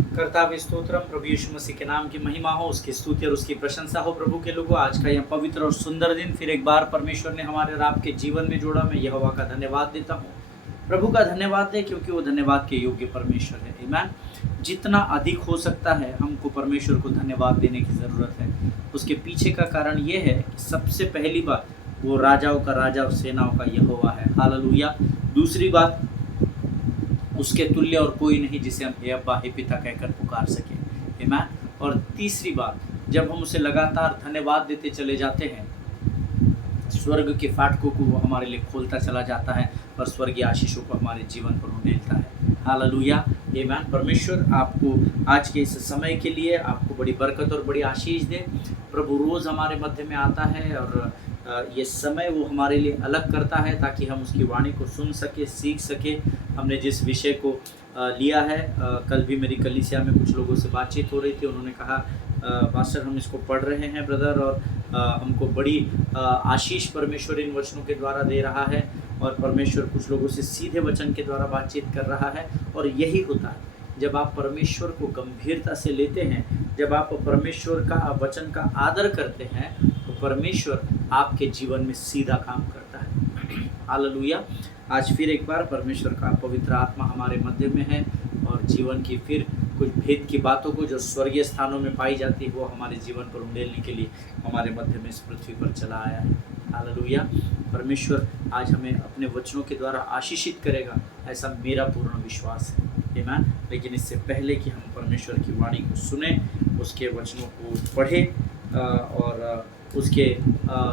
कर्ताव स्तोत्रम, प्रभु यीशु मसीह के नाम की महिमा हो, उसकी स्तुति और उसकी प्रशंसा हो। प्रभु के लोगों, आज का यह पवित्र और सुंदर दिन फिर एक बार परमेश्वर ने हमारे और आपके जीवन में जोड़ा। मैं यहोवा का धन्यवाद देता हूँ। प्रभु का धन्यवाद दें क्योंकि वो धन्यवाद के योग्य परमेश्वर है। आमीन। जितना अधिक हो सकता है हमको परमेश्वर को धन्यवाद देने की ज़रूरत है। उसके पीछे का कारण ये है कि सबसे पहली बात वो राजाओं का राजा और सेनाओं का यहोवा है। हालेलुया। दूसरी बात, उसके तुल्य और कोई नहीं जिसे हम हे अब्बा हे पिता कहकर पुकार सके। आमीन। और तीसरी बात, जब हम उसे लगातार धन्यवाद देते चले जाते हैं, स्वर्ग के फाटकों को वो हमारे लिए खोलता चला जाता है और स्वर्गीय आशीषों को हमारे जीवन पर उंडेलता है। हालेलुया। आमीन। परमेश्वर आपको आज के इस समय के लिए आपको बड़ी बरकत और बड़ी आशीष दे। प्रभु रोज़ हमारे मध्य में आता है और ये समय वो हमारे लिए अलग करता है ताकि हम उसकी वाणी को सुन सके, सीख सके। हमने जिस विषय को लिया है, कल भी मेरी कलीसिया में कुछ लोगों से बातचीत हो रही थी। उन्होंने कहा पास्टर हम इसको पढ़ रहे हैं ब्रदर, और हमको बड़ी आशीष परमेश्वर इन वचनों के द्वारा दे रहा है और परमेश्वर कुछ लोगों से सीधे वचन के द्वारा बातचीत कर रहा है। और यही होता है जब आप परमेश्वर को गंभीरता से लेते हैं, जब आप परमेश्वर का वचन का आदर करते हैं, तो परमेश्वर आपके जीवन में सीधा काम करता है। हालेलुया। आज फिर एक बार परमेश्वर का पवित्र आत्मा हमारे मध्य में है और जीवन की फिर कुछ भेद की बातों को जो स्वर्गीय स्थानों में पाई जाती है वो हमारे जीवन पर उंडेलने के लिए हमारे मध्य में इस पृथ्वी पर चला आया है। हालेलुया। परमेश्वर आज हमें अपने वचनों के द्वारा आशीषित करेगा, ऐसा मेरा पूर्ण विश्वास है। आमीन। लेकिन इससे पहले कि हम परमेश्वर की वाणी को सुने, उसके वचनों को पढ़ें और उसके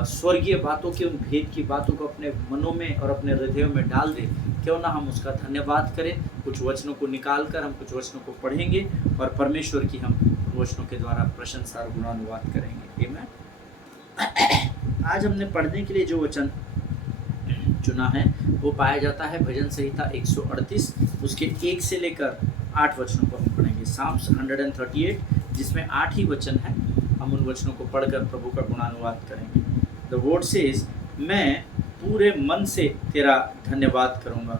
स्वर्गीय बातों के, उन भेद की बातों को अपने मनों में और अपने हृदयों में डाल दें, क्यों ना हम उसका धन्यवाद करें। कुछ वचनों को निकाल कर हम कुछ वचनों को पढ़ेंगे और परमेश्वर की हम वचनों के द्वारा प्रशंसा और गुणानुवाद करेंगे। आमीन। आज हमने पढ़ने के लिए जो वचन चुना है वो पाया जाता है भजन संहिता 138, उसके 1 से लेकर 8 वचनों को हम पढ़ेंगे। साम्स 138 जिसमें 8 ही वचन है, हम उन वचनों को पढ़कर प्रभु का गुणानुवाद करेंगे। द वर्ड सेज, मैं पूरे मन से तेरा धन्यवाद करूँगा,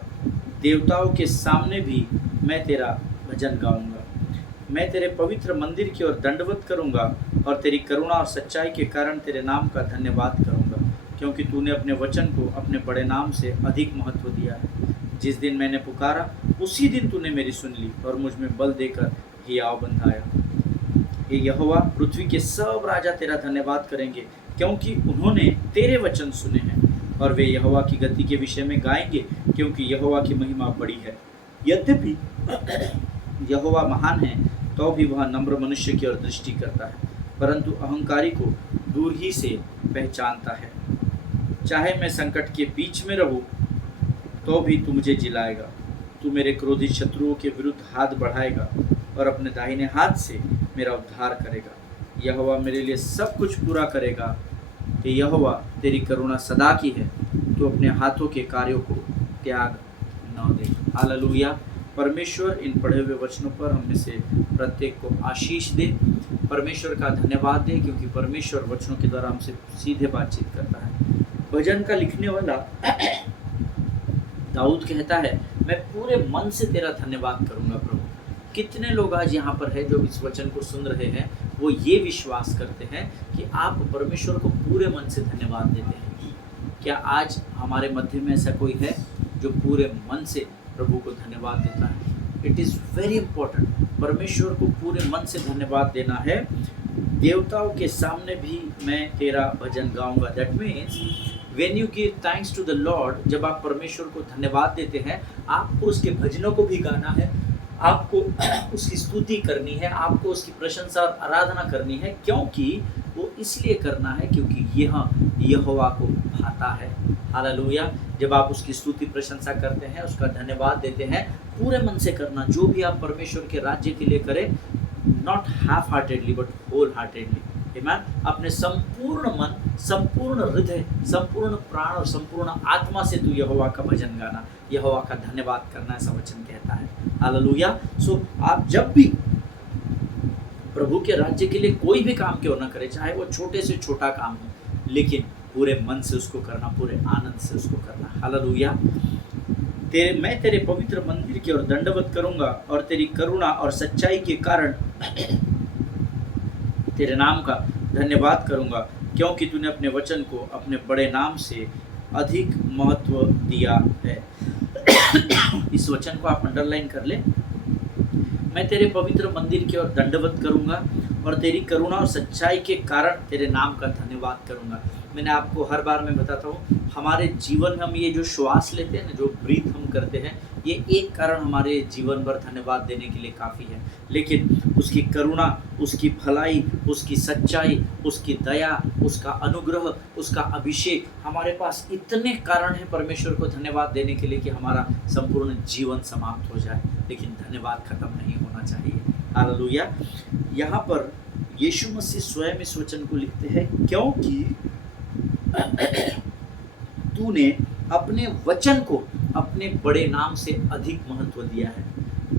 देवताओं के सामने भी मैं तेरा भजन गाऊंगा। मैं तेरे पवित्र मंदिर की ओर दंडवत करूँगा और तेरी करुणा और सच्चाई के कारण तेरे नाम का धन्यवाद करूँगा, क्योंकि तूने अपने वचन को अपने बड़े नाम से अधिक महत्व दिया है। जिस दिन मैंने पुकारा उसी दिन तूने मेरी सुन ली और मुझ में बल देकर हियाव बंधाया। हे यहोवा, पृथ्वी के सब राजा तेरा धन्यवाद करेंगे, क्योंकि उन्होंने तेरे वचन सुने हैं। और वे यहोवा की गति के विषय में गाएंगे, क्योंकि यहोवा की महिमा बड़ी है। यद्यपि यहोवा महान है तो भी वह नम्र मनुष्य की ओर दृष्टि करता है, परंतु अहंकारी को दूर ही से पहचानता है। चाहे मैं संकट के बीच में रहूं तो भी तू मुझे जिलाएगा। तू मेरे क्रोधी शत्रुओं के विरुद्ध हाथ बढ़ाएगा और अपने दाहिने हाथ से मेरा उद्धार करेगा। यहोवा मेरे लिए सब कुछ पूरा करेगा। कि यहोवा, तेरी करुणा सदा की है, तू अपने हाथों के कार्यों को त्याग न दे। हालेलुया। परमेश्वर इन पढ़े हुए वचनों पर हम में से प्रत्येक को आशीष दे। परमेश्वर का धन्यवाद दे क्योंकि परमेश्वर वचनों के द्वारा हमसे सीधे बातचीत करता है। भजन का लिखने वाला दाऊद कहता है, मैं पूरे मन से तेरा धन्यवाद करूंगा। प्रभु, कितने लोग आज यहाँ पर है जो इस वचन को सुन रहे हैं, वो ये विश्वास करते हैं कि आप परमेश्वर को पूरे मन से धन्यवाद देते हैं। क्या आज हमारे मध्य में ऐसा कोई है जो पूरे मन से प्रभु को धन्यवाद देता है? It is very important. परमेश्वर को पूरे मन से धन्यवाद देना है। देवताओं के सामने भी मैं तेरा भजन गाऊंगा। That means when you give thanks to the lord, जब आप परमेश्वर को धन्यवाद देते हैं, आपको उसके भजनों को भी गाना है, आपको उसकी स्तुति करनी है, आपको उसकी प्रशंसा और आराधना करनी है। क्योंकि वो इसलिए करना है क्योंकि यह यहोवा को भाता है। हालेलुया। जब आप उसकी स्तुति प्रशंसा करते हैं, उसका धन्यवाद देते हैं, पूरे मन से करना। जो भी आप परमेश्वर के राज्य के लिए करें, not half heartedly but whole heartedly. आमीन। अपने संपूर्ण मन, संपूर्ण हृदय, संपूर्ण प्राण और संपूर्ण आत्मा से तू यहोवा का भजन गाना, यहोवा का धन्यवाद करना, ऐसा वचन कहता है। हालेलुया। सो आप जब भी प्रभु के राज्य के लिए कोई भी काम क्यों ना करें, चाहे वो छोटे से छोटा काम हो, लेकिन पूरे मन से उसको करना, पूरे आनंद से उसको करना। हालेलुया। मैं तेरे पवित्र मंदिर की ओर दंडवत करूंगा और तेरी करुणा और सच्चाई के कारण तेरे नाम का धन्यवाद करूंगा, क्योंकि तूने अपने वचन को अपने बड़े नाम से अधिक महत्व दिया है। इस वचन को आप अंडरलाइन कर ले। मैं तेरे पवित्र मंदिर की ओर दंडवत करूंगा और तेरी करुणा और सच्चाई के कारण तेरे नाम का धन्यवाद करूंगा। मैंने आपको हर बार मैं बताता हूँ, हमारे जीवन में हम ये जो श्वास लेते हैं ना, जो ब्रीथ हम करते हैं, ये एक कारण हमारे जीवन भर धन्यवाद देने के लिए काफ़ी है। लेकिन उसकी करुणा, उसकी भलाई, उसकी सच्चाई, उसकी दया, उसका अनुग्रह, उसका अभिषेक, हमारे पास इतने कारण हैं परमेश्वर को धन्यवाद देने के लिए कि हमारा संपूर्ण जीवन समाप्त हो जाए, लेकिन धन्यवाद खत्म नहीं होना चाहिए। हालेलुया। यहाँ पर यीशु मसीह स्वयं इस वचन को लिखते हैं, क्योंकि तूने अपने वचन को अपने बड़े नाम से अधिक महत्व दिया है।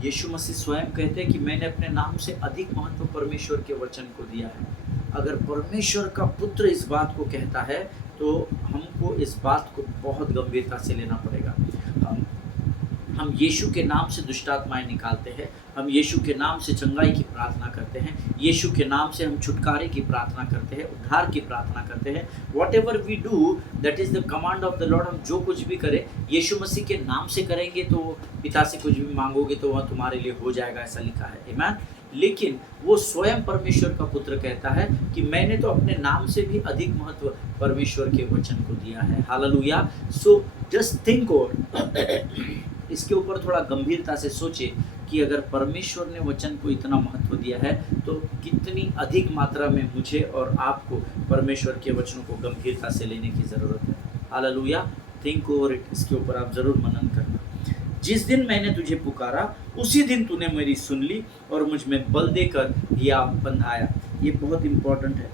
यीशु मसीह स्वयं कहते हैं कि मैंने अपने नाम से अधिक महत्व परमेश्वर के वचन को दिया है। अगर परमेश्वर का पुत्र इस बात को कहता है तो हमको इस बात को बहुत गंभीरता से लेना पड़ेगा। हम यीशु के नाम से दुष्टात्माएं निकालते हैं, हम यीशु के नाम से चंगाई की प्रार्थना करते हैं, यीशु के नाम से हम छुटकारे की प्रार्थना करते हैं, उद्धार की प्रार्थना करते हैं। Whatever we do that is the command of the Lord. हम जो कुछ भी करें यीशु मसीह के नाम से करेंगे तो पिता से कुछ भी मांगोगे तो वह तुम्हारे लिए हो जाएगा, ऐसा लिखा है। आमीन। लेकिन वो स्वयं परमेश्वर का पुत्र कहता है कि मैंने तो अपने नाम से भी अधिक महत्व परमेश्वर के वचन को दिया है। हालेलुया। सो जस्ट थिंक और इसके ऊपर थोड़ा गंभीरता से सोचे कि अगर परमेश्वर ने वचन को इतना महत्व दिया है तो कितनी अधिक मात्रा में मुझे और आपको परमेश्वर के वचनों को गंभीरता से लेने की ज़रूरत है। हालेलुया। Think over it. इसके ऊपर आप ज़रूर मनन करना। जिस दिन मैंने तुझे पुकारा उसी दिन तूने मेरी सुन ली और मुझ में बल देकर हिया बंधाया। ये बहुत इंपॉर्टेंट है।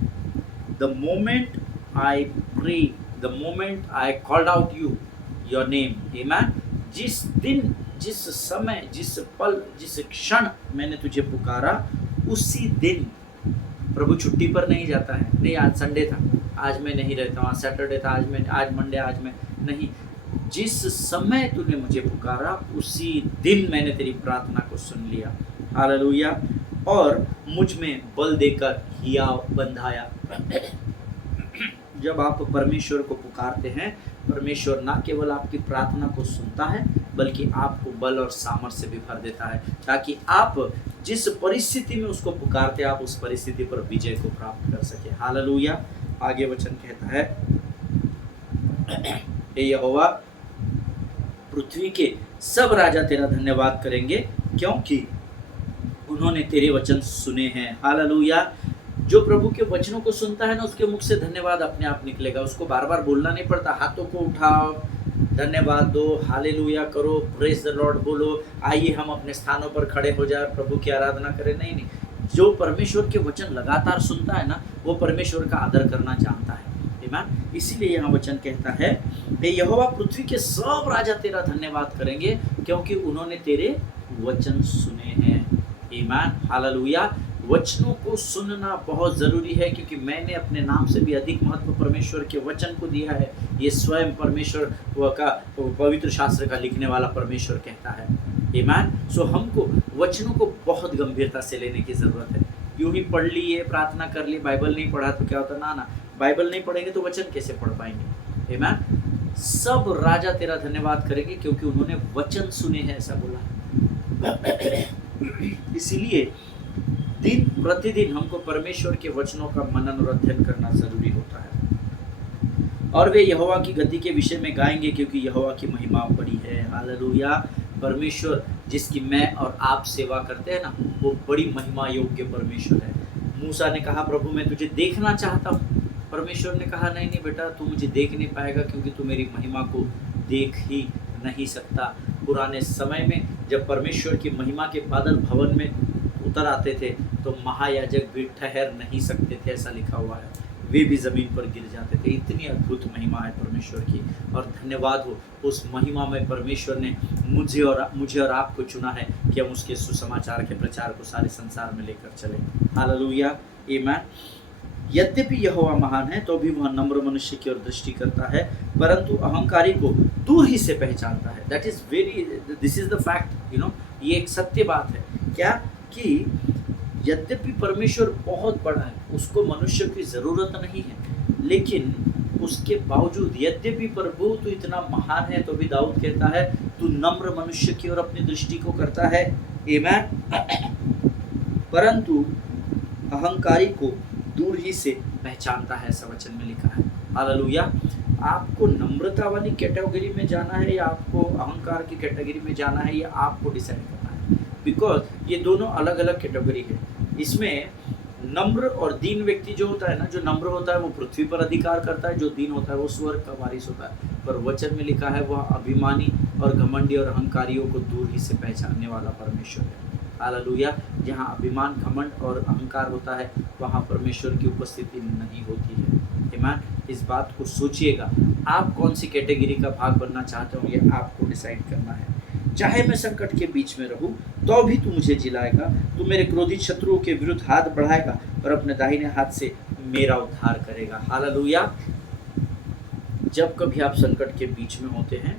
The moment I pray, the moment I called out you your name, आमीन। जिस दिन, जिस समय, जिस पल, जिस क्षण मैंने तुझे पुकारा उसी दिन। प्रभु छुट्टी पर नहीं जाता है, नहीं आज संडे था आज मैं नहीं रहता हूँ, आज सैटरडे था आज मंडे आज मैं नहीं। जिस समय तूने मुझे पुकारा उसी दिन मैंने तेरी प्रार्थना को सुन लिया। हालेलुया। और मुझ में बल देकर हिया बंधाया। जब आप परमेश्वर को पुकारते हैं, परमेश्वर ना केवल आपकी प्रार्थना को सुनता है बल्कि आपको बल और सामर्थ्य से भी भर देता है, ताकि आप जिस परिस्थिति में उसको पुकारते आप उस परिस्थिति पर विजय को प्राप्त कर सके। हालेलुया। आगे वचन कहता है, हे यहोवा पृथ्वी के सब राजा तेरा धन्यवाद करेंगे क्योंकि उन्होंने तेरे वचन सुने हैं। हालेलुया। जो प्रभु के वचनों को सुनता है ना, उसके मुख से धन्यवाद अपने आप निकलेगा। उसको बार बार बोलना नहीं पड़ता, हाथों को उठाओ, धन्यवाद दो, हालेलुया करो, प्रेज द लॉर्ड बोलो, आइए हम अपने स्थानों पर खड़े हो जाए, प्रभु की आराधना करें। नहीं नहीं, जो परमेश्वर के वचन लगातार सुनता है ना, वो परमेश्वर का आदर करना जानता है। आमीन। इसीलिए यहाँ वचन कहता है, हे यहोवा पृथ्वी के सब राजा तेरा धन्यवाद करेंगे क्योंकि उन्होंने तेरे वचन सुने हैं। आमीन। हालेलुया। वचनों को सुनना बहुत ज़रूरी है क्योंकि मैंने अपने नाम से भी अधिक महत्व परमेश्वर के वचन को दिया है। ये स्वयं परमेश्वर का पवित्र शास्त्र का लिखने वाला परमेश्वर कहता है। आमीन। सो हमको वचनों को बहुत गंभीरता से लेने की ज़रूरत है। यूं ही पढ़ लिए, प्रार्थना कर ली, बाइबल नहीं पढ़ा तो क्या होता? ना, बाइबल नहीं पढ़ेंगे तो वचन कैसे पढ़ पाएंगे? आमीन। सब राजा तेरा धन्यवाद करेंगे क्योंकि उन्होंने वचन सुने हैं, ऐसा बोला। इसीलिए दिन प्रतिदिन हमको परमेश्वर के वचनों का मनन और अध्ययन करना जरूरी होता है। और वे यहोवा की गति के विषय में गाएंगे क्योंकि यहोवा की महिमा बड़ी है। हालेलुया। परमेश्वर जिसकी मैं और आप सेवा करते हैं ना, वो बड़ी महिमा योग्य परमेश्वर है। मूसा ने कहा, प्रभु मैं तुझे देखना चाहता हूँ। परमेश्वर ने कहा, नहीं नहीं बेटा, तू मुझे देख नहीं पाएगा क्योंकि तू मेरी महिमा को देख ही नहीं सकता। पुराने समय में जब परमेश्वर की महिमा के बादल भवन में उतर आते थे तो महायाजक भी ठहर नहीं सकते थे, ऐसा लिखा हुआ है। वे भी ज़मीन पर गिर जाते थे। इतनी अद्भुत महिमा है परमेश्वर की। और धन्यवाद हो उस महिमा में परमेश्वर ने मुझे और आपको चुना है कि हम उसके सुसमाचार के प्रचार को सारे संसार में लेकर चलें। हालेलुया। आमीन। यद्यपि यहोवा महान है तो भी वह नम्र मनुष्य की ओर दृष्टि करता है, परंतु अहंकारी को दूर ही से पहचानता है। That is very, this is the fact, ये एक सत्य बात है। क्या कि यद्यपि परमेश्वर बहुत बड़ा है, उसको मनुष्य की जरूरत नहीं है, लेकिन उसके बावजूद यद्यपि प्रभु तू इतना महान है तो भी दाऊद कहता है तू नम्र मनुष्य की ओर अपनी दृष्टि को करता है, आमेन, परंतु अहंकारी को दूर ही से पहचानता है, ऐसा वचन में लिखा है। हालेलुया। आपको नम्रता वाली कैटेगरी में जाना है या आपको अहंकार की कैटेगरी में जाना है, ये आपको डिसाइड करना है, बिकॉज ये दोनों अलग अलग कैटेगरी है। इसमें नम्र और दीन व्यक्ति जो होता है ना, जो नम्र होता है वो पृथ्वी पर अधिकार करता है, जो दीन होता है वो स्वर्ग का वारिस होता है। पर वचन में लिखा है वह अभिमानी और घमंडी और अहंकारियों को दूर ही से पहचानने वाला परमेश्वर है। हालेलुया। जहाँ अभिमान, घमंड और अहंकार होता है वहाँ परमेश्वर की उपस्थिति नहीं होती है। आमीन। इस बात को सोचिएगा, आप कौन सी कैटेगरी का भाग बनना चाहते हो, ये आपको डिसाइड करना है। चाहे मैं संकट के बीच में रहूं तो भी तू मुझे जिलाएगा, तू मेरे क्रोधित शत्रुओं के विरुद्ध हाथ बढ़ाएगा और अपने दाहिने हाथ से मेरा उद्धार करेगा। हालेलुया। जब कभी आप संकट के बीच में होते हैं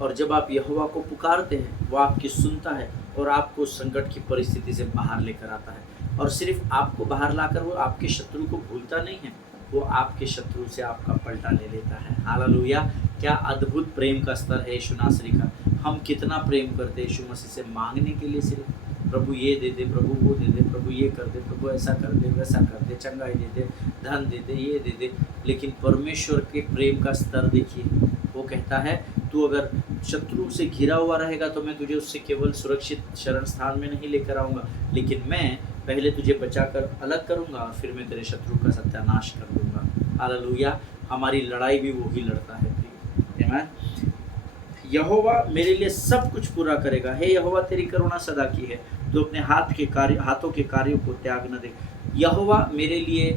और जब आप यहोवा को पुकारते हैं, वो आपकी सुनता है और आपको संकट की परिस्थिति से बाहर लेकर आता है। और सिर्फ आपको बाहर लाकर वो आपके शत्रु को भूलता नहीं है, वो आपके शत्रु से आपका पलटा ले लेता है। हालेलुया। क्या अद्भुत प्रेम का स्तर है यीशु नासरी का। हम कितना प्रेम करते हैं यीशु मसीह से, मांगने के लिए सिर्फ प्रभु ये दे दे, प्रभु वो दे दे, प्रभु ये कर दे, प्रभु ऐसा कर दे, वैसा कर दे, चंगाई दे दे, धन दे दे, ये दे दे। लेकिन परमेश्वर के प्रेम का स्तर देखिए, वो कहता है तू अगर शत्रु से घिरा हुआ रहेगा तो मैं तुझे उससे केवल सुरक्षित शरण स्थान में नहीं लेकर आऊँगा, लेकिन मैं पहले तुझे बचाकर अलग करूँगा और फिर मैं तेरे शत्रु का सत्यानाश कर दूँगा। हालेलुया। हमारी लड़ाई भी वही लड़ता है। आमीन। यहोवा मेरे लिए सब कुछ पूरा करेगा। हे यहोवा तेरी करुणा सदा की है, तो अपने हाथों के कार्यों को त्याग न दे। यहोवा मेरे लिए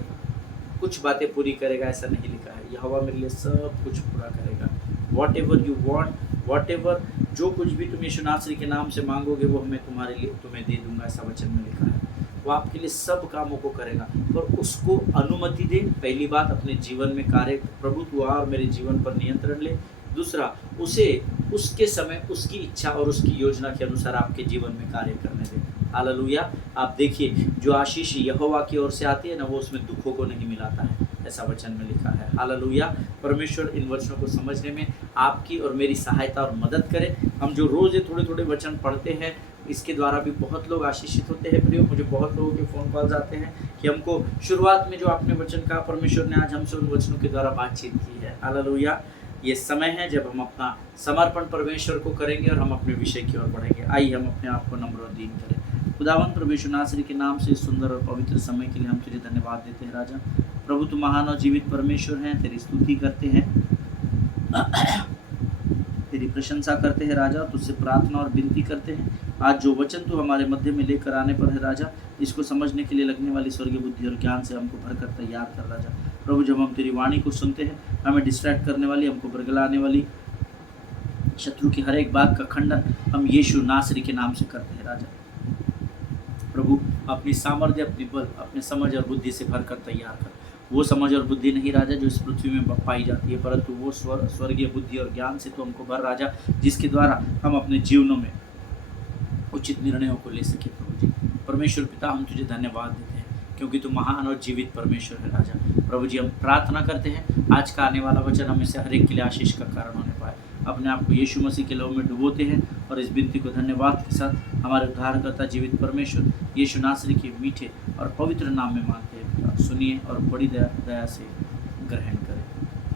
कुछ बातें पूरी करेगा ऐसा नहीं लिखा है, यहोवा मेरे लिए सब कुछ पूरा करेगा। What ever you want, what ever, जो कुछ भी तुम यीशु नासरी के नाम से मांगोगे वो मैं तुम्हारे लिए तुम्हें दे दूंगा, ऐसा वचन में लिखा है। वो आपके लिए सब कामों को करेगा, पर उसको अनुमति दे। पहली बात, अपने जीवन में कार्य, प्रभु तू आ और मेरे जीवन पर नियंत्रण ले। दूसरा, उसे उसके समय उसकी इच्छा और उसकी योजना के अनुसार आपके जीवन में कार्य करने दे। हालेलुया। आप देखिए, जो आशीष यहोवा की ओर से आती है ना, वो उसमें दुखों को नहीं मिलाता है, ऐसा वचन में लिखा है। हालेलुया। परमेश्वर इन वचनों को समझने में आपकी और मेरी सहायता और मदद करे। हम जो रोज़ ये थोड़े थोड़े वचन पढ़ते हैं, इसके द्वारा भी बहुत लोग आशीषित होते हैं। प्रियो, मुझे बहुत लोगों के फ़ोन कॉल्स आते हैं कि हमको शुरुआत में जो आपने वचन कहा, परमेश्वर ने आज हमसे उन वचनों के द्वारा बातचीत की है। हालेलुया। ये समय है जब हम अपना समर्पण परमेश्वर को करेंगे और हम अपने विषय की ओर बढ़ेंगे। आइए हम अपने आप को नम्र और दीन करें। खुदावन प्रभु यीशु नासरी के नाम से सुंदर और पवित्र समय के लिए हम तुझे धन्यवाद देते हैं राजा। प्रभु तू महान और जीवित परमेश्वर हैं, तेरी स्तुति करते हैं, तेरी प्रशंसा करते हैं राजा, तुझसे प्रार्थना और विनती करते हैं। आज जो वचन तू हमारे मध्य में लेकर आने पर है राजा, इसको समझने के लिए लगने वाली स्वर्गीय बुद्धि और ज्ञान से हमको भरकर तैयार कर राजा। प्रभु, जब हम तेरी वाणी को सुनते हैं, हमें डिस्ट्रैक्ट करने वाली, हमको बरगलाने वाली शत्रु की हर एक बात का खंडन हम यीशु नासरी के नाम से करते हैं राजा। प्रभु, अपनी सामर्थ्य, अपनी बल, अपने समझ और बुद्धि से भरकर तैयार कर। वो समझ और बुद्धि नहीं राजा जो इस पृथ्वी में पाई जाती है, परंतु वो स्वर्गीय बुद्धि और ज्ञान से तो हमको भर राजा, जिसके द्वारा हम अपने जीवनों में उचित निर्णयों को ले सके। प्रभु जी, परमेश्वर पिता, हम तुझे धन्यवाद देते हैं क्योंकि तू महान और जीवित परमेश्वर है राजा। प्रभु जी, हम प्रार्थना करते हैं आज का आने वाला वचन हमें से हर एक के लिए आशीष का कारण होने पाए। अपने आप को यीशु मसीह के लहू में डुबोते हैं और इस विनती को धन्यवाद के साथ हमारे उद्धारकर्ता जीवित परमेश्वर यीशु नासरी के मीठे और पवित्र नाम में मांगते हैं। सुनिए और बड़ी दया से ग्रहण करें।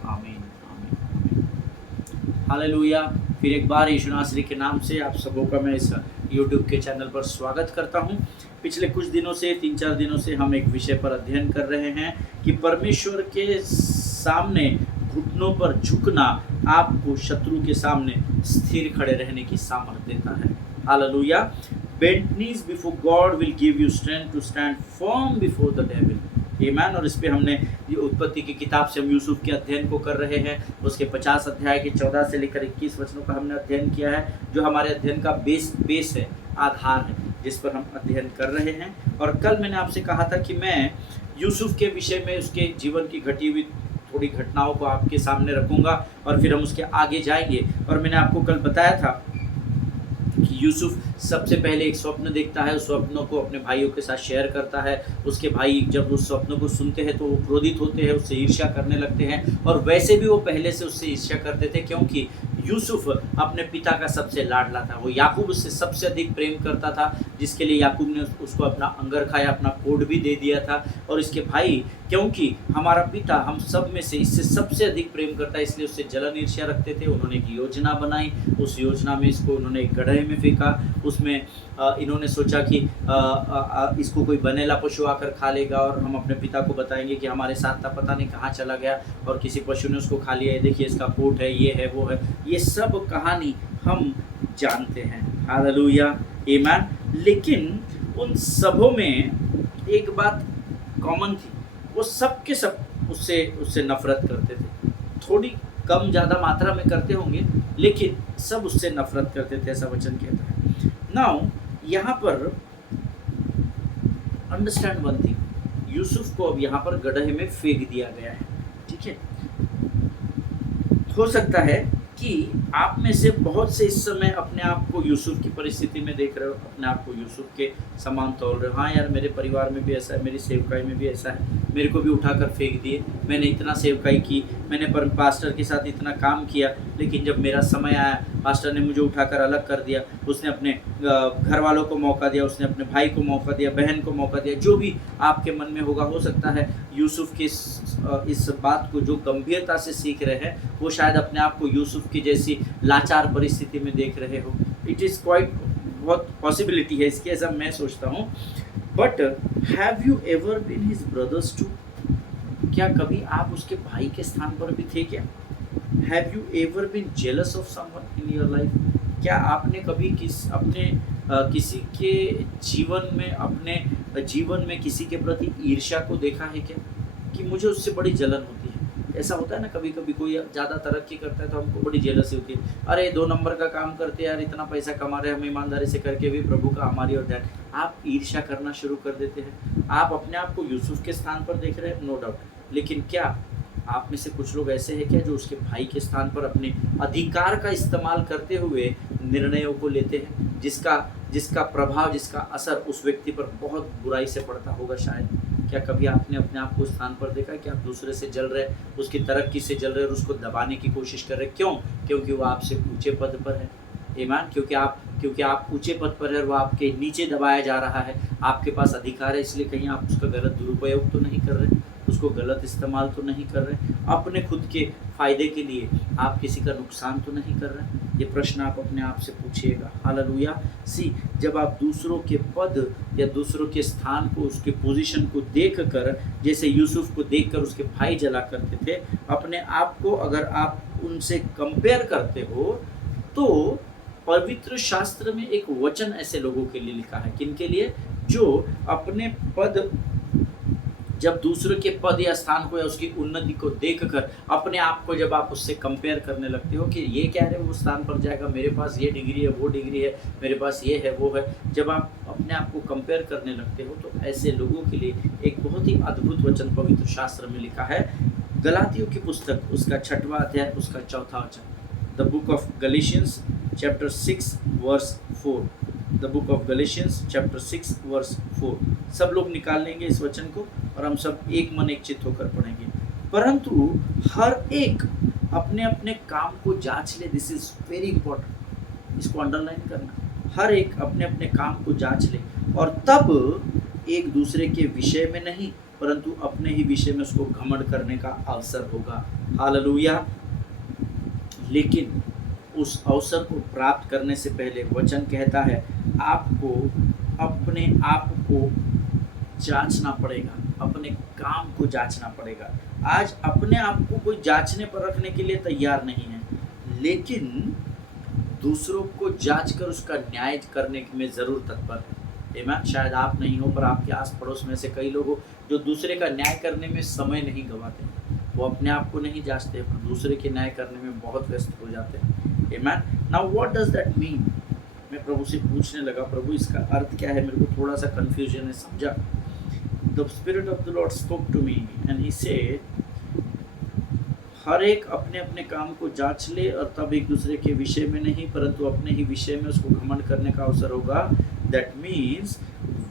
आमीन, आमीन, आमीन। हालेलुया। फिर एक बार यीशु नासरी के नाम से आप सबों का मैं इस यूट्यूब के चैनल पर स्वागत करता हूं। पिछले कुछ दिनों से, 3-4 दिनों से हम एक विषय पर अध्ययन कर रहे हैं कि परमेश्वर के सामने घुटनों पर झुकना आपको शत्रु के सामने स्थिर खड़े रहने की सामर्थ्य देता है। Hallelujah. Bend knees before God will give you strength to stand firm before the devil. आमीन। और इस पे हमने ये उत्पत्ति की किताब से हम यूसुफ के अध्ययन को कर रहे हैं। उसके 50 अध्याय के 14 से लेकर 21 वचनों का हमने अध्ययन किया है, जो हमारे अध्ययन का बेस है, आधार है। जिस पर हम अध्ययन कर रहे हैं। और कल मैंने आपसे कहा था कि मैं यूसुफ के विषय में उसके जीवन की घटी हुई थोड़ी घटनाओं को आपके सामने रखूंगा और फिर हम उसके आगे जाएंगे। और मैंने आपको कल बताया था कि यूसुफ सबसे पहले एक स्वप्न देखता है, उस स्वप्नों को अपने भाइयों के साथ शेयर करता है। उसके भाई जब उस स्वप्नों को सुनते हैं तो वो क्रोधित होते हैं, उससे ईर्ष्या करने लगते हैं। और वैसे भी वो पहले से उससे ईर्ष्या करते थे, क्योंकि यूसुफ अपने पिता का सबसे लाडला था। वो याकूब उससे सबसे अधिक प्रेम करता था, जिसके लिए याकूब ने उसको अपना अंगरखा या अपना कोट भी दे दिया था। और इसके भाई, क्योंकि हमारा पिता हम सब में से इससे सबसे अधिक प्रेम करता है, इसलिए उससे जलन ईर्ष्या रखते थे। उन्होंने एक योजना बनाई, उस योजना में इसको उन्होंने एक गड्ढे में फेंका। उसमें इन्होंने सोचा कि इसको कोई बनेला पशु आकर खा लेगा और हम अपने पिता को बताएंगे कि हमारे साथ था, पता नहीं कहाँ चला गया और किसी पशु ने उसको खा लिया है, देखिए इसका कोट है, ये है, वो है। ये सब कहानी हम जानते हैं। हालेलुया, आमीन। लेकिन उन सबों में एक बात कॉमन थी, वो सब के सब उससे नफरत करते थे। थोड़ी कम ज़्यादा मात्रा में करते होंगे, लेकिन सब उससे नफरत करते थे, ऐसा वचन कहता है। नाउ यहाँ पर अंडरस्टैंड वन थिंग, यूसुफ को अब यहाँ पर गड्ढे में फेंक दिया गया है, ठीक है। हो सकता है कि आप में से बहुत से इस समय अपने आप को यूसुफ की परिस्थिति में देख रहे हो, अपने आप को यूसुफ के समान तौल रहे हो। हाँ यार, मेरे परिवार में भी ऐसा है, मेरी सेवकाई में भी ऐसा है, मेरे को भी उठाकर फेंक दिए। मैंने इतना सेवकाई की, मैंने पास्टर के साथ इतना काम किया, लेकिन जब मेरा समय आया पास्टर ने मुझे उठाकर अलग कर दिया। उसने अपने घर वालों को मौका दिया, उसने अपने भाई को मौका दिया, बहन को मौका दिया। जो भी आपके मन में होगा, हो सकता है यूसुफ की इस बात को जो गंभीरता से सीख रहे हैं, वो शायद अपने आप को यूसुफ की जैसी लाचार परिस्थिति में देख रहे हो। इट इज़ क्वाइट, बहुत पॉसिबिलिटी है इसकी, ऐसा मैं सोचता हूँ। But have you ever been his brothers too? क्या कभी आप उसके भाई के स्थान पर भी थे क्या? Have you ever been jealous of someone in your life? क्या आपने कभी किसी के जीवन में किसी के प्रति ईर्ष्या को देखा है क्या, कि मुझे उससे बड़ी जलन होती है? ऐसा होता है ना, कभी कभी कोई ज़्यादा तरक्की करता है तो हमको बड़ी जेलसी होती है। अरे 2 नंबर का काम करते हैं यार, इतना पैसा कमा रहे हैं, हम ईमानदारी से करके भी प्रभु का हमारी और ध्यान। आप ईर्ष्या करना शुरू कर देते हैं। आप अपने आप को यूसुफ के स्थान पर देख रहे हैं, नो डाउट, लेकिन क्या आप में से कुछ लोग ऐसे हैं क्या जो उसके भाई के स्थान पर अपने अधिकार का इस्तेमाल करते हुए निर्णयों को लेते हैं, जिसका प्रभाव, जिसका असर उस व्यक्ति पर बहुत बुराई से पड़ता होगा शायद? क्या कभी आपने अपने आप को स्थान पर देखा कि आप दूसरे से जल रहे, उसकी तरक्की से जल रहे और उसको दबाने की कोशिश कर रहे? क्यों? क्योंकि वो आपसे ऊंचे पद पर है। ईमान, क्योंकि आप ऊंचे पद पर है और वो आपके नीचे दबाया जा रहा है। आपके पास अधिकार है, इसलिए कहीं आप उसका गलत दुरुपयोग तो नहीं कर रहे, उसको गलत इस्तेमाल तो नहीं कर रहे, अपने खुद के फ़ायदे के लिए आप किसी का नुकसान तो नहीं कर रहे? ये प्रश्न आप अपने आप से पूछिएगा। हालेलुया। जब आप दूसरों के पद या दूसरों के स्थान को, उसके पोजीशन को देखकर, जैसे यूसुफ को देखकर उसके भाई जला करते थे, अपने आप को अगर आप उनसे कंपेयर करते हो, तो पवित्र शास्त्र में एक वचन ऐसे लोगों के लिए लिखा है। किनके लिए? जो अपने पद, जब दूसरे के पद या स्थान को या उसकी उन्नति को देखकर अपने आप को जब आप उससे कंपेयर करने लगते हो कि ये क्या है, वो स्थान पर जाएगा, मेरे पास ये डिग्री है, वो डिग्री है, मेरे पास ये है, वो है, जब आप अपने आप को कंपेयर करने लगते हो, तो ऐसे लोगों के लिए एक बहुत ही अद्भुत वचन पवित्र शास्त्र में लिखा है। गलातियों की पुस्तक, उसका 6वां अध्याय, उसका 4था वचन। The book of Galatians chapter 6 verse 4। The book of Galatians chapter 6 verse 4। सब लोग निकाल लेंगे इस वचन को और हम सब एक मन एक चित्त होकर पढ़ेंगे। परंतु हर एक अपने अपने काम को जांच ले। दिस इज वेरी इंपॉर्टेंट, इसको अंडरलाइन करना। हर एक अपने अपने काम को जांच ले, और तब एक दूसरे के विषय में नहीं, परंतु अपने ही विषय में उसको घमंड करने का अवसर होगा। हालेलुया। लेकिन उस अवसर को प्राप्त करने से पहले वचन कहता है, आपको अपने आप को जांचना पड़ेगा, अपने काम को जांचना पड़ेगा। आज अपने आप को कोई जांचने पर रखने के लिए तैयार नहीं है, लेकिन दूसरों को जांचकर उसका न्याय करने में ज़रूर तत्पर है। आमीन। शायद आप नहीं हो, पर आपके आस पड़ोस में से कई लोग हो जो दूसरे का न्याय करने में समय नहीं गंवाते। वो अपने आप को नहीं जांचते, पर दूसरे के न्याय करने में बहुत व्यस्त हो जाते हैं। आमीन। Now what does that mean? मैं प्रभु से पूछने लगा, प्रभु इसका अर्थ क्या है, मेरे को थोड़ा सा कन्फ्यूजन है, समझा। The spirit of the lord spoke to me and he said, हर एक अपने अपने काम को जांच ले और तब एक दूसरे के विषय में नहीं परंतु अपने ही विषय में उसको घमंड करने का अवसर होगा। That means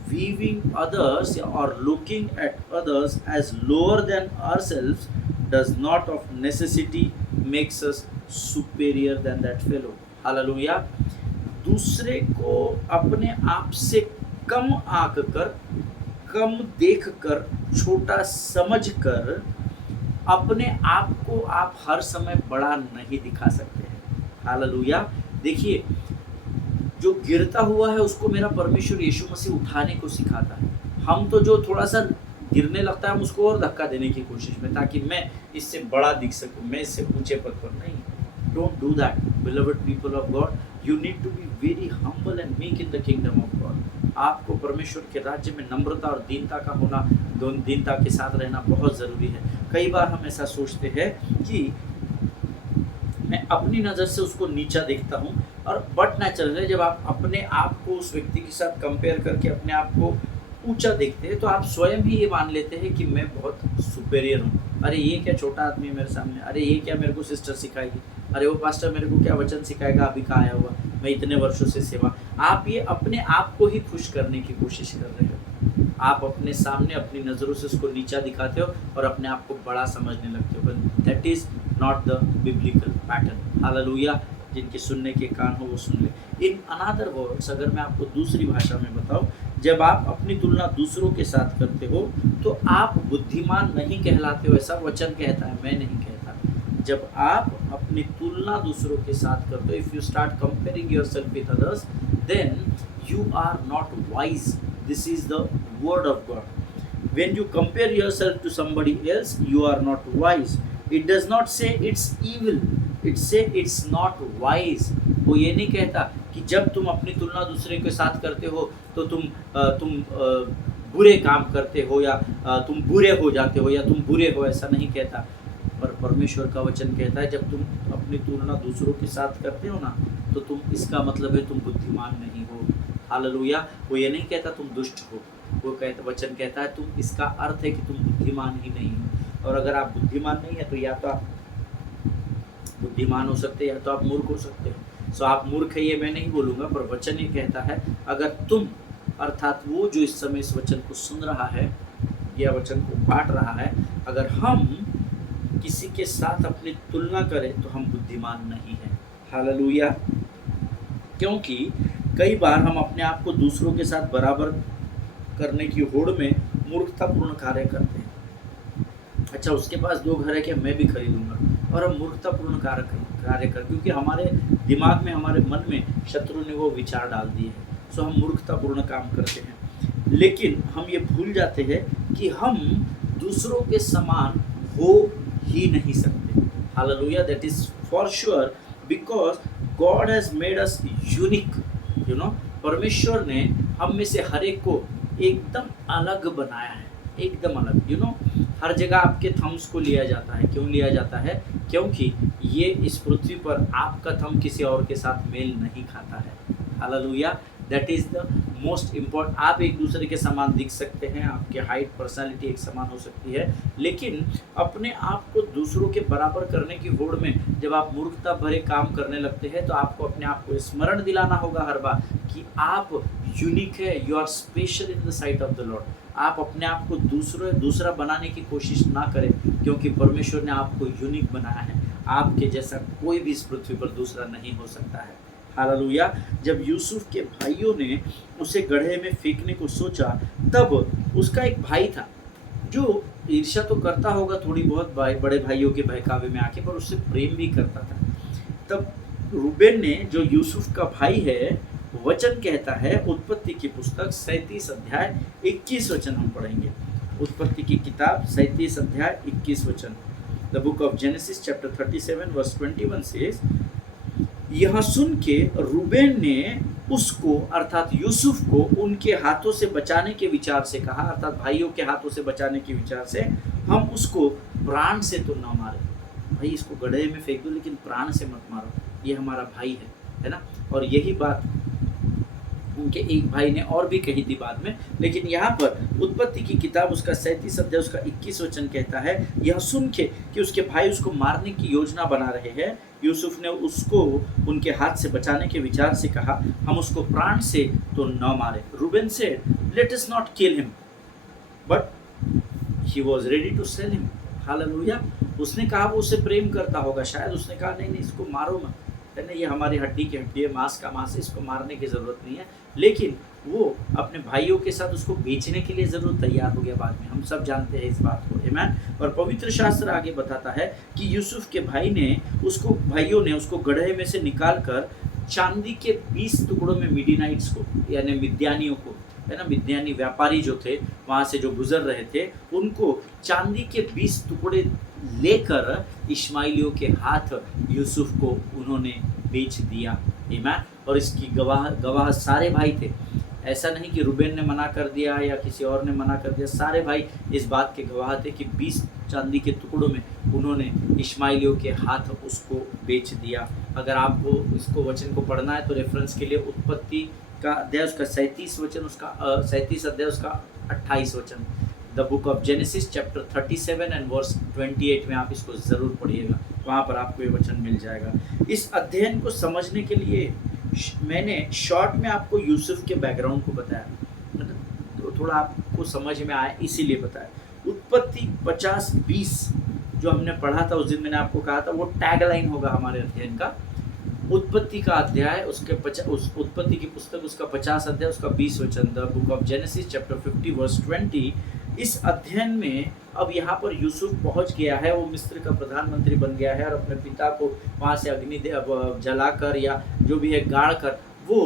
viewing others or looking at others as lower than ourselves does not of necessity makes us superior than that fellow. Hallelujah. दूसरे को अपने आप से कम आंक कर, कम देख कर, छोटा समझ कर अपने आप को आप हर समय बड़ा नहीं दिखा सकते हैं। हालेलुया। देखिए, जो गिरता हुआ है उसको मेरा परमेश्वर यीशु मसीह उठाने को सिखाता है। हम तो जो थोड़ा सा गिरने लगता है हम उसको और धक्का देने की कोशिश में, ताकि मैं इससे बड़ा दिख सकूं, मैं इससे ऊंचे पद पर नहीं। Don't do that beloved people of God. You need to be very humble and meek in the kingdom of God. आपको परमेश्वर के राज्य में नम्रता और दीनता का होना, दीनता के साथ रहना बहुत ज़रूरी है। कई बार हम ऐसा सोचते हैं कि मैं अपनी नज़र से उसको नीचा देखता हूँ, और बट नेचुरल है जब आप अपने आप को उस व्यक्ति के साथ कंपेयर करके अपने आप को ऊंचा देखते हैं तो आप स्वयं ही ये मान लेते हैं कि मैं बहुत सुपेरियर हूँ। अरे ये क्या छोटा आदमी है मेरे सामने, अरे ये क्या मेरे को सिस्टर सिखाएगी, अरे वो पास्टर मेरे को क्या वचन सिखाएगा, अभी कहाँ आया हुआ, मैं इतने वर्षों से सेवा। आप ये अपने आप को ही खुश करने की कोशिश कर रहे हो। आप अपने सामने अपनी नज़रों से उसको नीचा दिखाते हो और अपने आप को बड़ा समझने लगते हो। But that is not the biblical pattern. Hallelujah. जिनके सुनने के कान हो वो सुन ले। इन अनदर वर्ड्स, अगर मैं आपको दूसरी भाषा में बताऊं, जब आप अपनी तुलना दूसरों के साथ करते हो तो आप बुद्धिमान नहीं कहलाते हो, ऐसा वचन कहता है, मैं नहीं कहता। जब आप अपनी तुलना दूसरों के साथ करते हो, if you start comparing yourself with others, then you are not wise. This is the word of God. When you compare yourself to somebody else, you are not wise. It does not say it's evil, it say it's not wise. वो ये नहीं कहता कि जब तुम अपनी तुलना दूसरे के साथ करते हो तो तुम बुरे काम करते हो या तुम बुरे हो जाते हो या तुम बुरे हो, ऐसा नहीं कहता। पर परमेश्वर का वचन कहता है जब तुम अपनी तुलना दूसरों के साथ करते हो ना, तो तुम, इसका मतलब है तुम बुद्धिमान नहीं हो। हालेलुया। वो ये नहीं कहता तुम दुष्ट हो, वो कहता, वचन कहता है तुम, इसका अर्थ है कि तुम बुद्धिमान ही नहीं हो। और अगर आप बुद्धिमान नहीं है तो या तो आप बुद्धिमान हो सकते हैं या तो आप मूर्ख हो सकते हो। सो आप मूर्ख है ये मैं नहीं बोलूँगा, पर वचन ये कहता है अगर तुम, अर्थात वो जो इस समय इस वचन को सुन रहा है या वचन को बांट रहा है, अगर हम किसी के साथ अपनी तुलना करें तो हम बुद्धिमान नहीं हैं। हालेलुया। क्योंकि कई बार हम अपने आप को दूसरों के साथ बराबर करने की होड़ में मूर्खतापूर्ण कार्य करते हैं। अच्छा, उसके पास 2 घर है क्या, मैं भी खरीदूंगा, और हम मूर्खतापूर्ण कार्य कर, क्योंकि हमारे दिमाग में, हमारे मन में शत्रु ने वो विचार डाल दिए हैं। सो हम मूर्खतापूर्ण काम करते हैं, लेकिन हम ये भूल जाते हैं कि हम दूसरों के समान हो ही नहीं सकते। Hallelujah. That is for sure, because God has made us unique. You know, परमेश्वर ने हम में से हर एक को एकदम अलग बनाया है, एकदम अलग। यू नो, हर जगह आपके थम्स को लिया जाता है। क्यों लिया जाता है? क्योंकि ये इस पृथ्वी पर आपका थंब किसी और के साथ मेल नहीं खाता है। Hallelujah. That is the most important. आप एक दूसरे के समान दिख सकते हैं, आपके हाइट, पर्सनालिटी एक समान हो सकती है, लेकिन अपने आप को दूसरों के बराबर करने की होड़ में जब आप मूर्खता भरे काम करने लगते हैं तो आपको अपने आप को स्मरण दिलाना होगा हर बार कि आप यूनिक है, you are special in the sight of the Lord. आप अपने आप को दूसरा बनाने की कोशिश ना करें, क्योंकि परमेश्वर ने आपको यूनिक बनाया है। आपके जैसा कोई भी इस पृथ्वी पर दूसरा नहीं हो सकता है। हालेलुया। जब यूसुफ के भाइयों ने उसे गड्ढे में फेंकने को सोचा, तब उसका एक भाई था जो ईर्ष्या तो करता होगा थोड़ी बहुत, बड़े भाइयों के बहकावे में आके, पर उससे प्रेम भी करता था। तब रूबेन ने, जो यूसुफ का भाई है, वचन कहता है, उत्पत्ति की पुस्तक 37 अध्याय 21 वचन हम पढ़ेंगे। उत्पत्ति की किताब 37 अध्याय 21 वचन। The book of Genesis chapter 37 verse 21 says, यह सुन के रूबेन ने उसको, अर्थात यूसुफ को, उनके हाथों से बचाने के विचार से कहा, अर्थात भाइयों के हाथों से बचाने के विचार से, हम उसको प्राण से तो ना मारे, भाई इसको गड्ढे में फेंक दो लेकिन प्राण से मत मारो, ये हमारा भाई है ना। और यही बात उनके एक भाई ने और भी कही थी बाद में, लेकिन यहाँ पर उत्पत्ति की किताब उसका 37 अध्याय उसका 21 वचन कहता है, यह सुन के कि उसके भाई उसको मारने की योजना बना रहे हैं, यूसुफ ने उसको उनके हाथ से बचाने के विचार से कहा, हम उसको प्राण से तो न मारे। Reuben said, let us not kill him, but he was ready to sell him. हालेलुया। उसने कहा वो उसे प्रेम करता होगा, शायद उसने कहा नहीं नहीं इसको मारो मत, है ना, ये हमारी हड्डी की हड्डी है, मांस का मांस है, इसको मारने की ज़रूरत नहीं है। लेकिन वो अपने भाइयों के साथ उसको बेचने के लिए ज़रूर तैयार हो गया बाद में, हम सब जानते हैं इस बात को, आमीन। और पवित्र शास्त्र आगे बताता है कि यूसुफ के भाइयों ने उसको गड्ढे में से निकाल कर चांदी के 20 टुकड़ों में मिडीनाइट्स को, यानी मिद्यानियों को, है ना, मिद्यानी व्यापारी जो थे वहाँ से जो गुजर रहे थे, उनको चांदी के 20 टुकड़े लेकर इश्माइलियों के हाथ यूसुफ को उन्होंने बेच दिया, आमीन। और इसकी गवाह सारे भाई थे। ऐसा नहीं कि रूबेन ने मना कर दिया या किसी और ने मना कर दिया, सारे भाई इस बात के गवाह थे कि 20 चांदी के टुकड़ों में उन्होंने इश्माइलियों के हाथ उसको बेच दिया। अगर आपको इसको वचन को पढ़ना है तो रेफरेंस के लिए उत्पत्ति का अध्याय उसका 37 वचन, उसका 37 अध्याय उसका 28 वचन, the book of Genesis chapter 37 and verse 28 में आप इसको ज़रूर पढ़िएगा, वहाँ पर आपको ये वचन मिल जाएगा। इस अध्ययन को समझने के लिए मैंने शॉर्ट में आपको यूसुफ के बैकग्राउंड को बताया, तो थोड़ा आपको समझ में आए इसीलिए बताया। उत्पत्ति 50-20 जो हमने पढ़ा था उस दिन, मैंने आपको कहा था वो टैग लाइन होगा हमारे अध्ययन का। उत्पत्ति का अध्याय उस उत्पत्ति की पुस्तक उसका 50 अध्याय उसका 20 वचन, the book of Genesis chapter 50 verse 20। इस अध्ययन में अब यहाँ पर यूसुफ पहुँच गया है, वो मिस्र का प्रधानमंत्री बन गया है और अपने पिता को वहाँ से अग्नि जलाकर या जो भी है गाड़ कर वो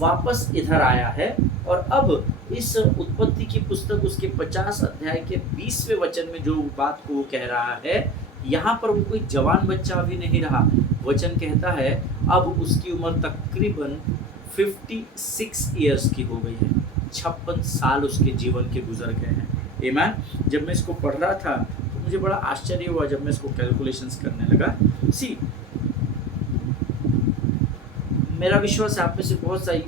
वापस इधर आया है। और अब इस उत्पत्ति की पुस्तक उसके 50 अध्याय के 20वें वचन में जो बात को वो कह रहा है, यहाँ पर वो कोई जवान बच्चा अभी नहीं रहा। वचन कहता है अब उसकी उम्र तकरीबन 56 ईयर्स की हो गई है, 56 साल उसके जीवन के गुजर गए हैं, आमीन। जब मैं इसको पढ़ रहा था तो मुझे बड़ा आश्चर्य हुआ जब मैं इसको कैलकुलेशंस करने लगा। सी मेरा विश्वास है आप में से बहुत सारी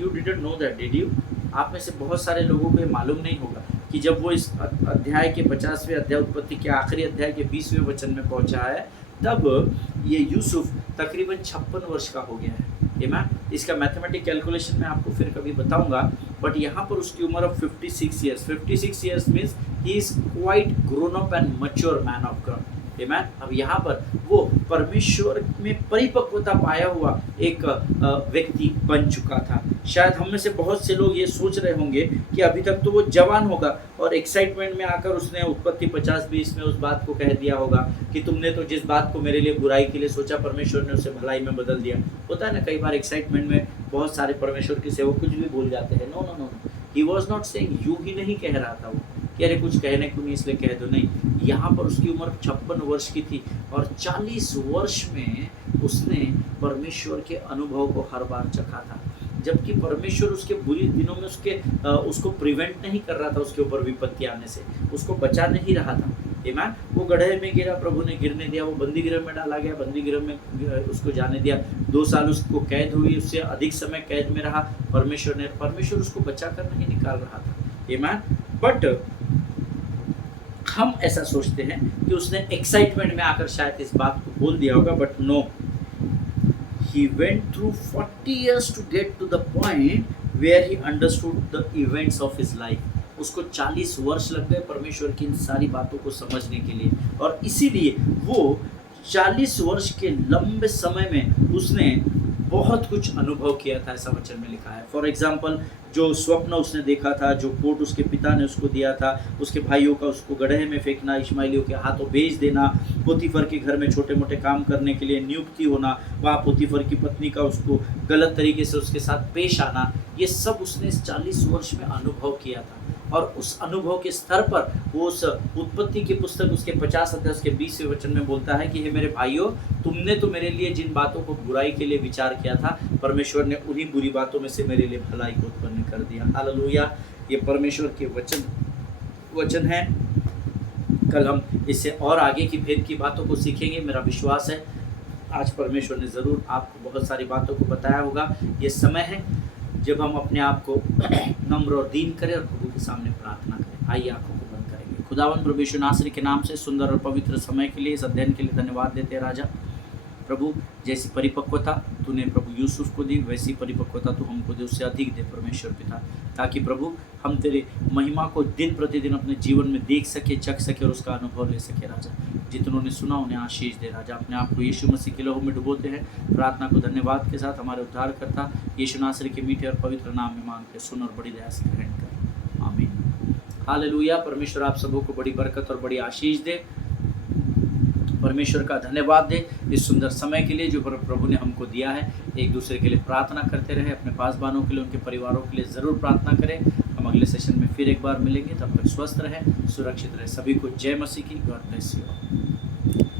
you didn't know that, did you? आप में से बहुत सारे लोगों को ये मालूम नहीं होगा कि जब वो इस अध्याय के 50वें अध्याय उत्पत्ति के आखिरी अध्याय के 20वें वचन में पहुंचा है, तब ये यूसुफ तकरीबन 56 वर्ष का हो गया है, आमीन। इसका मैथमेटिक कैलकुलेशन मैं आपको फिर कभी बताऊंगा, बट यहाँ पर उसकी उम्र अब 56 years. 56 years means he is quite grown up and mature man of God, आमीन। अब यहाँ पर वो परमेश्वर में परिपक्वता पाया हुआ एक व्यक्ति बन चुका था। शायद हम में से बहुत से लोग ये सोच रहे होंगे कि अभी तक तो वो जवान होगा और एक्साइटमेंट में आकर उसने उत्पत्ति 50-20 में उस बात को कह दिया होगा कि तुमने तो जिस बात को मेरे लिए बुराई के लिए सोचा परमेश्वर ने उसे भलाई में बदल दिया। होता है ना, कई बार एक्साइटमेंट में बहुत सारे परमेश्वर के सेवक कुछ भी भूल जाते हैं। No no no, he was not saying, यूँ ही नहीं कह रहा था वो कि अरे कुछ कहने को नहीं इसलिए कह दो, नहीं। यहाँ पर उसकी उम्र 56 वर्ष की थी और 40 वर्ष में उसने परमेश्वर के अनुभव को हर बार चखा था, जबकि परमेश्वर उसके बुरी दिनों में उसको प्रिवेंट नहीं कर रहा था, उसके ऊपर विपत्ति आने से उसको बचा नहीं रहा था, आमीन। वो गड्ढे में गिरा, प्रभु ने गिरने दिया, वो बंदी गृह में डाला गया, बंदी गृह में उसको जाने दिया, 2 साल उसको कैद हुई, उससे अधिक समय कैद में रहा। परमेश्वर उसको बचा कर नहीं निकाल रहा था, आमीन। बट हम ऐसा सोचते हैं कि उसने एक्साइटमेंट में आकर शायद इस बात को बोल दिया होगा, but no, he went through 40 years to get to the point where he understood the events of his life. उसको 40 वर्ष लग गए परमेश्वर की इन सारी बातों को समझने के लिए, और इसीलिए वो 40 वर्ष के लंबे समय में उसने बहुत कुछ अनुभव किया था, ऐसा वचन में लिखा है। फॉर एग्जाम्पल, जो स्वप्न उसने देखा था, जो कोट उसके पिता ने उसको दिया था, उसके भाइयों का उसको गड्ढे में फेंकना, इश्माइलियों के हाथों बेच देना, पोतीफर के घर में छोटे मोटे काम करने के लिए नियुक्ति होना, वहाँ पोतीफर की पत्नी का उसको गलत तरीके से उसके साथ पेश आना, ये सब उसने इस 40 वर्ष में अनुभव किया था। और उस अनुभव के स्तर पर वो उस उत्पत्ति की पुस्तक उसके 50 अध्याय उसके 20वें वचन में बोलता है कि हे मेरे भाइयों, तुमने तो मेरे लिए जिन बातों को बुराई के लिए विचार किया था, परमेश्वर ने उन्हीं बुरी बातों में से मेरे लिए भलाई को उत्पन्न कर दिया। हालेलुया। ये परमेश्वर के वचन है। कल हम इससे और आगे की भेद की बातों को सीखेंगे। मेरा विश्वास है आज परमेश्वर ने ज़रूर आपको बहुत सारी बातों को बताया होगा। ये समय है जब हम अपने आप को नम्र और दीन करें और प्रभु के सामने प्रार्थना करें। आइए आंखों को बंद करेंगे। खुदावन प्रभु यीशु नासरी के नाम से सुंदर और पवित्र समय के लिए, इस अध्ययन के लिए धन्यवाद देते हैं राजा। प्रभु जैसी परिपक्वता तूने प्रभु यूसुफ को दी, वैसी परिपक्वता तू हमको दे, उससे अधिक दे परमेश्वर पिता, ताकि प्रभु हम तेरे महिमा को दिन प्रतिदिन अपने जीवन में देख सके, चख सके और उसका अनुभव ले सके राजा। जितनों ने सुना उन्हें आशीष दे राजा। अपने आप को यीशु मसीह के लहू में डुबोते हैं। प्रार्थना को धन्यवाद के साथ हमारे उद्धारकर्ता यीशु नासरी के मीठे और पवित्र नाम में मांगते सुन और बड़ी दया से ग्रहण कर, आमीन। हालेलुया। परमेश्वर आप सबों को बड़ी बरकत और बड़ी आशीष दे। परमेश्वर का धन्यवाद दे इस सुंदर समय के लिए जो प्रभु ने हमको दिया है। एक दूसरे के लिए प्रार्थना करते रहे, अपने पासबानों के लिए, उनके परिवारों के लिए ज़रूर प्रार्थना करें। हम अगले सेशन में फिर एक बार मिलेंगे, तब तक स्वस्थ रहें, सुरक्षित रहें। सभी को जय मसीह की। God bless you.